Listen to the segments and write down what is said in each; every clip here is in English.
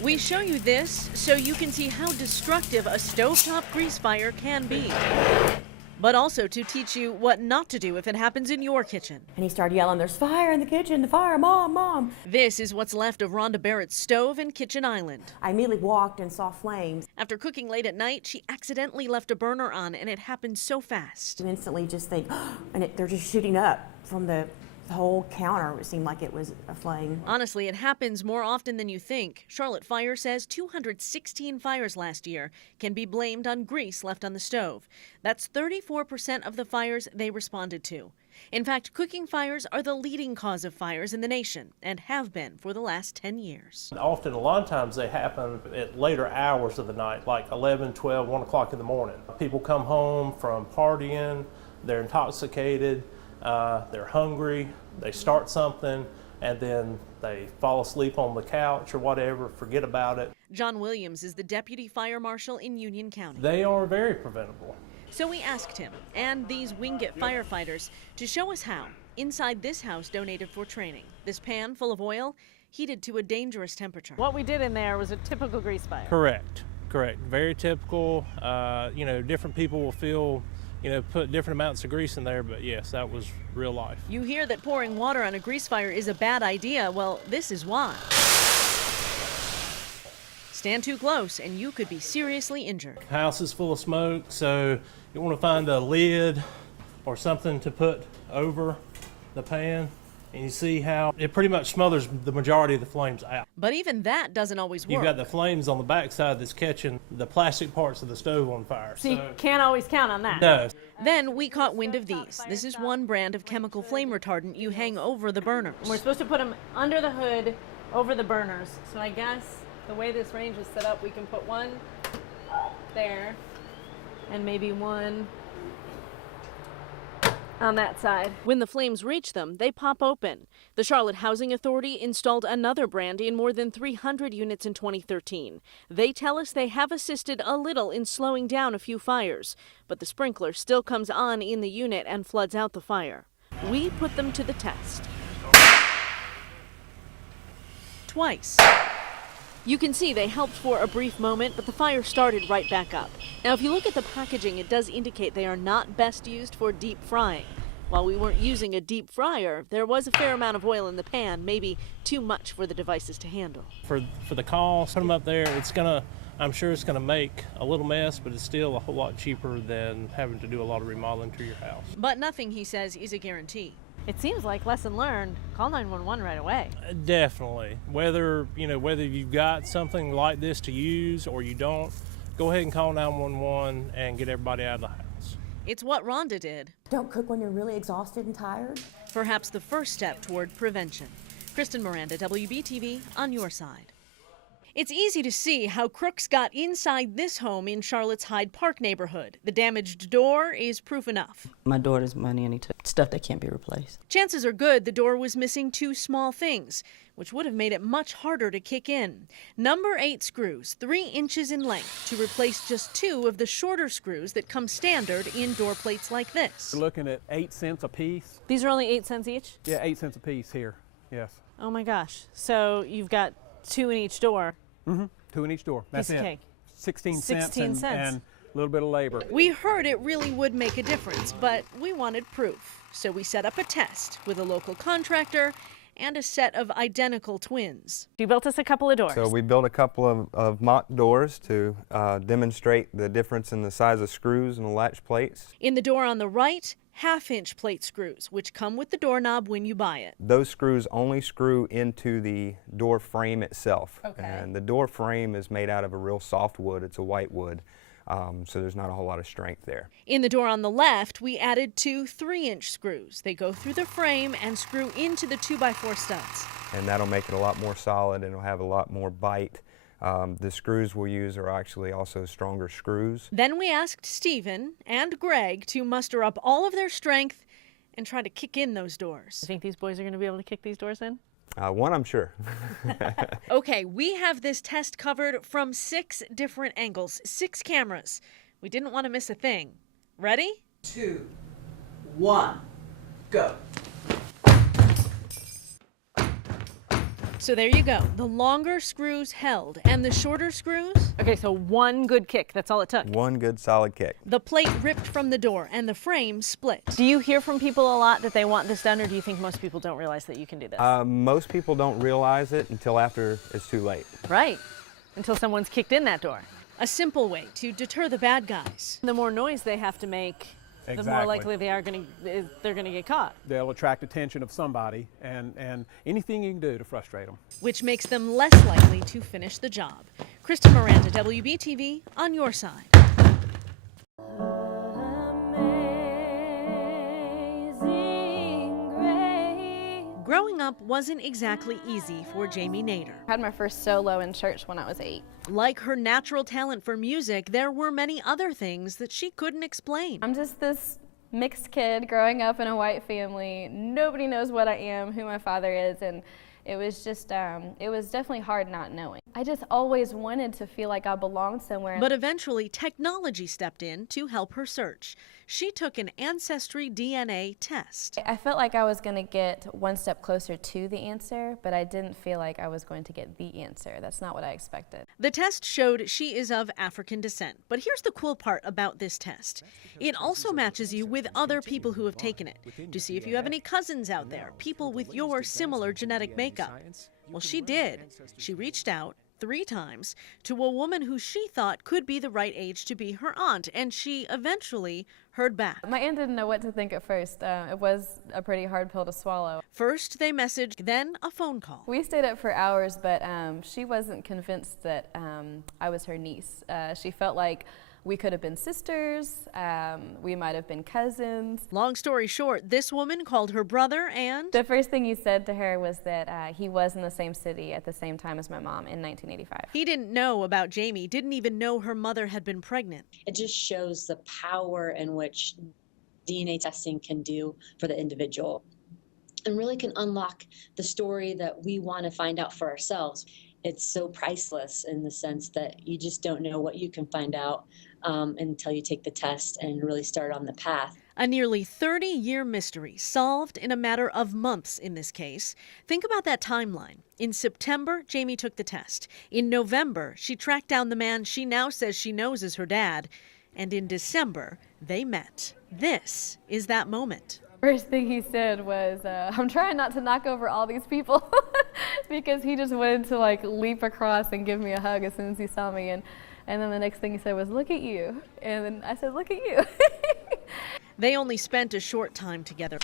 We show you this so you can see how destructive a stovetop grease fire can be, but also to teach you what not to do if it happens in your kitchen. And he started yelling, "There's fire in the kitchen, the fire, Mom, Mom." This is what's left of Rhonda Barrett's stove and kitchen island. I immediately walked and saw flames. After cooking late at night, she accidentally left a burner on, and it happened so fast. You instantly just think, and they're just shooting up from the whole counter. It seemed like it was a flame. Honestly, it happens more often than you think. Charlotte Fire says 216 fires last year can be blamed on grease left on the stove. That's 34% of the fires they responded to. In fact, cooking fires are the leading cause of fires in the nation and have been for the last 10 years. Often, a lot of times they happen at later hours of the night, like 11, 12, 1 o'clock in the morning. People come home from partying, they're intoxicated, they're hungry, they start something, and then they fall asleep on the couch or whatever, forget about it. John Williams is the deputy fire marshal in Union County. They are very preventable. So we asked him and these Wingate firefighters to show us how, inside this house donated for training, this pan full of oil heated to a dangerous temperature. What we did in there was a typical grease fire. Correct. Very typical. Different people will feel, put different amounts of grease in there, but yes, that was real life. You hear that pouring water on a grease fire is a bad idea. Well, this is why. Stand too close and you could be seriously injured. House is full of smoke, so you want to find a lid or something to put over the pan, and you see how it pretty much smothers the majority of the flames out. But even that doesn't always work. You've got the flames on the backside that's catching the plastic parts of the stove on fire. So you can't always count on that. No. Then we caught wind of these. This is one brand of chemical flame retardant you hang over the burners. We're supposed to put them under the hood, over the burners. So I guess the way this range is set up, we can put one there and maybe one on that side. When the flames reach them, they pop open. The Charlotte Housing Authority installed another brand in more than 300 units in 2013. They tell us they have assisted a little in slowing down a few fires, but the sprinkler still comes on in the unit and floods out the fire. We put them to the test. Twice. You can see they helped for a brief moment, but the fire started right back up. Now, if you look at the packaging, it does indicate they are not best used for deep frying. While we weren't using a deep fryer, there was a fair amount of oil in the pan, maybe too much for the devices to handle. For the cost, put them up there, I'm sure it's gonna make a little mess, but it's still a whole lot cheaper than having to do a lot of remodeling to your house. But nothing, he says, is a guarantee. It seems like lesson learned. Call 911 right away. Definitely. Whether you've got something like this to use or you don't, go ahead and call 911 and get everybody out of the house. It's what Rhonda did. Don't cook when you're really exhausted and tired. Perhaps the first step toward prevention. Kristen, Miranda, WBTV, on your side. It's easy to see how crooks got inside this home in Charlotte's Hyde Park neighborhood. The damaged door is proof enough. My daughter's money and he took stuff that can't be replaced. Chances are good the door was missing two small things, which would have made it much harder to kick in. Number 8 screws, 3 inches in length, to replace just 2 of the shorter screws that come standard in door plates like this. We're looking at 8 cents a piece. These are only 8 cents each? Yeah, 8 cents a piece here, yes. Oh my gosh. So you've got 2 in each door. Mm-hmm. 2 in each door. That's Piece of it. cake. 16 16 cents. cents. And a little bit of labor. We heard it really would make a difference, but we wanted proof. So we set up a test with a local contractor and a set of identical twins. You built us a couple of doors. So we built a couple of mock doors to demonstrate the difference in the size of screws and the latch plates. In the door on the right, 1/2-inch plate screws, which come with the doorknob when you buy it. Those screws only screw into the door frame itself. Okay. And the door frame is made out of a real soft wood. It's a white wood. So there's not a whole lot of strength there. In the door on the left, we added 2 3-inch screws. They go through the frame and screw into the 2x4 studs. And that'll make it a lot more solid and it'll have a lot more bite. The screws we'll use are actually also stronger screws. Then we asked Stephen and Greg to muster up all of their strength and try to kick in those doors. You think these boys are going to be able to kick these doors in? One, I'm sure. Okay, we have this test covered from 6 different angles, 6 cameras. We didn't want to miss a thing. Ready? 2, 1, go. So there you go. The longer screws held, and the shorter screws, Okay, so one good kick. That's all it took. One good solid kick. the plate ripped from the door, and the frame split. Do you hear from people a lot that they want this done, or do you think most people don't realize that you can do this? Most people don't realize it until after it's too late. Right. Until someone's kicked in that door. A simple way to deter the bad guys. The more noise they have to make, the more Exactly. likely they're going to get caught. They'll attract attention of somebody, and anything you can do to frustrate them. Which makes them less likely to finish the job. Kristen, Miranda, WBTV, on your side. Growing up wasn't exactly easy for Jamie Nader. I had my first solo in church when I was 8. Like her natural talent for music, there were many other things that she couldn't explain. I'm just this mixed kid growing up in a white family. Nobody knows what I am, who my father is, and it was just, it was definitely hard not knowing. I just always wanted to feel like I belonged somewhere. But eventually, technology stepped in to help her search. She took an Ancestry DNA test. I felt like I was going to get one step closer to the answer, but I didn't feel like I was going to get the answer. That's not what I expected. The test showed she is of African descent. But here's the cool part about this test. It also matches you with other people who have taken it to see if you have any cousins out there, people with your similar genetic makeup. Well, she did. She reached out 3 times to a woman who she thought could be the right age to be her aunt, and she eventually heard back. My aunt didn't know what to think at first. It was a pretty hard pill to swallow. First they messaged, then a phone call. We stayed up for hours, but she wasn't convinced that I was her niece. She felt like we could have been sisters, we might have been cousins. Long story short, this woman called her brother, and The first thing he said to her was that he was in the same city at the same time as my mom in 1985. he didn't know about Jamie, didn't even know her mother had been pregnant. It just shows the power in which DNA testing can do for the individual and really can unlock the story that we want to find out for ourselves. It's so priceless in the sense that you just don't know what you can find out until you take the test and really start on the path. A nearly 30-year mystery solved in a matter of months in this case. Think about that timeline. In September, Jamie took the test. In November, she tracked down the man she now says she knows is her dad. And in December, they met. This is that moment. First thing he said was, I'm trying not to knock over all these people because he just wanted to like leap across and give me a hug as soon as he saw me. And then the next thing he said was, look at you. And then I said, look at you. They only spent a short time together,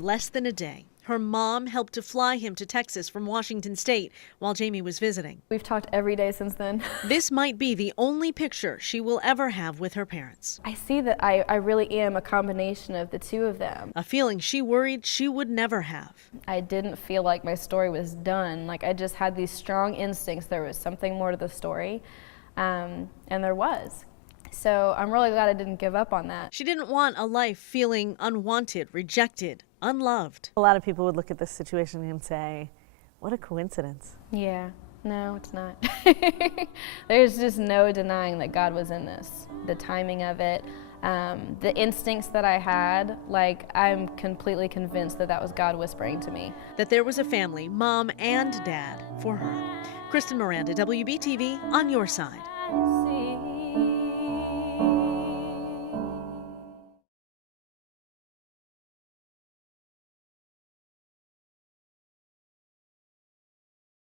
less than a day. Her mom helped to fly him to Texas from Washington State while Jamie was visiting. We've talked every day since then. This might be the only picture she will ever have with her parents. I see that I really am a combination of the two of them. A feeling she worried she would never have. I didn't feel like my story was done. Like I just had these strong instincts there was something more to the story, and there was. So I'm really glad I didn't give up on that. She didn't want a life feeling unwanted, rejected, unloved. A lot of people would look at this situation and say, what a coincidence. Yeah, no, it's not. There's just no denying that God was in this. The timing of it, the instincts that I had, like I'm completely convinced that that was God whispering to me. That there was a family, mom and dad, for her. Kristen, Miranda, WBTV, on your side.